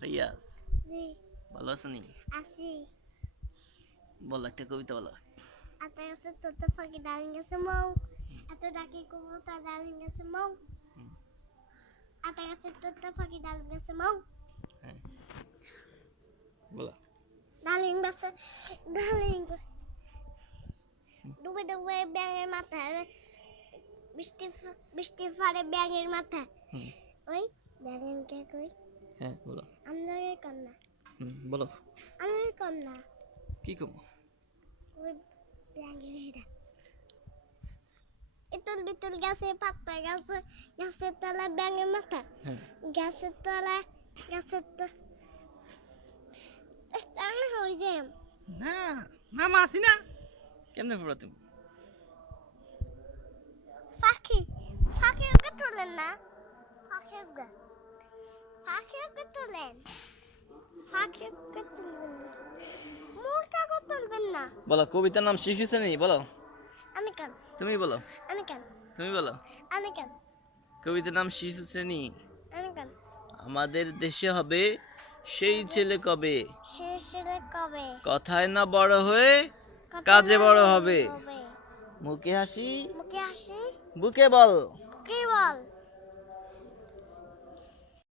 ভাইয়াস জি ভালো আছেন? আছি। বলো একটা কবিতা বলো। আতা গাছে তোতা পাখি ডালিম গাছে মৌ, এত ডাকি কবুতর ডালিম গাছে মৌ। হুম, আতা গাছে তোতা পাখি ডালিম গাছে মৌ, হ্যাঁ বলো। ডালিম গাছে ডালিম ডুবে ডুবে ব্যাঙের মাথায় বৃষ্টি বৃষ্টি ফাড়ে ব্যাঙের মাথায়। হুম, ওই ব্যাঙেরকে কই হ্যাঁ বলো। আমলারে কন্যা, বলো আমলারে কন্যা কি কমো? ওই ব্যাঙের হেডা ইতুল বিতুল গাছে পাতা গাছে, গাছের তলায় ব্যাঙের মাথা, হ্যাঁ গাছের তলায় গাছের তো আমি হয়ে যাই। না মামা আছি না, কেমনে পড়ো তুমি? পাখি পাখি ওকে তোলেন না, পাখি ওকে তোলেন, পাখি ওকে তুলবেন না, মোরটাকে তুলবেন না। বলো কবিতার নাম শিশু শ্রেণী। বলো আমি কেন তুমি বলো। আমি কেন তুমি বলো আমি কেন কবিতার নাম শিশু শ্রেণী। আমি কেন আমাদের দেশে হবে সেই ছেলে কবে, শেষে কবে কথায় না বড় হয়ে কাজে বড় হবে। মুখে হাসি মুখে হাসি বুকে বল। কি বল